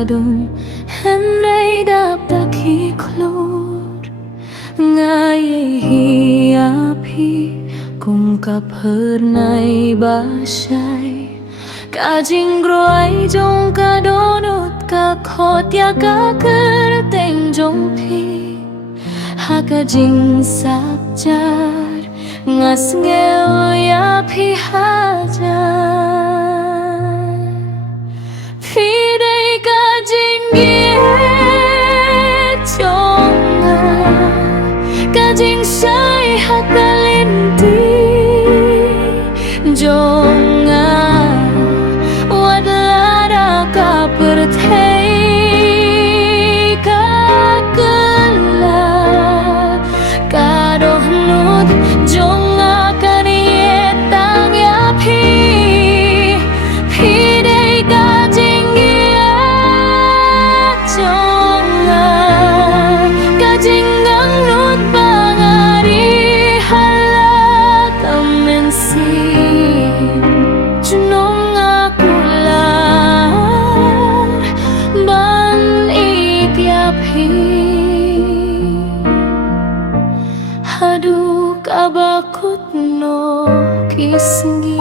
kadung Henry dapat hiklur Ngay hiapi Kung kapernay basay Kajing groay jong kadonut Kakot ya kakarating jong pi Hakajing sakjar Ngas ngeo ya pi hajar Pidai kajing giet jonga Kajing say hakalinti jonga Wadlara ka pertei kakela Kadohnut jonga kanietang yapi Pidai kajing giet jonga Kajing ngangnut bangari halat amensi Junong akular ban ikyapi Haduk abakut no kisngi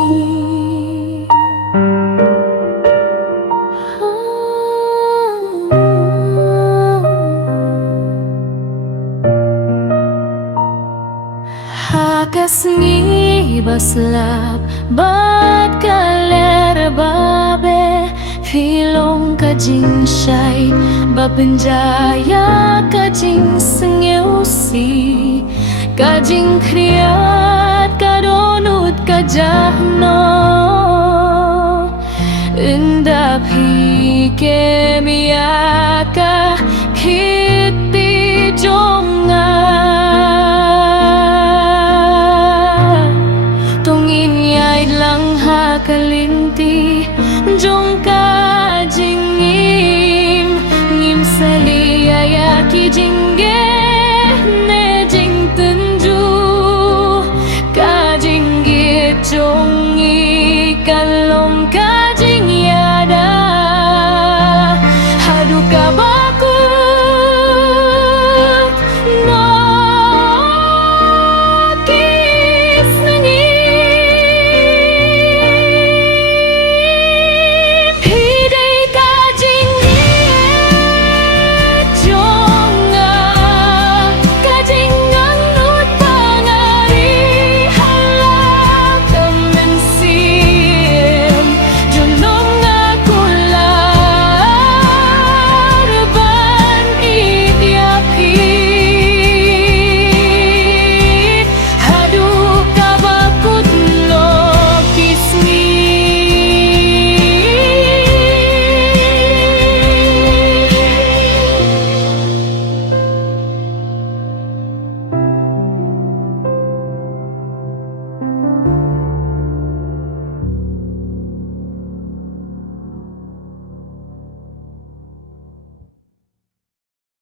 Hakasngi baslap bat kaler babe Filong kajing syai bapenjaya kajing sengyusi Kajing kriat kadonut kajahno Endapi kemiaka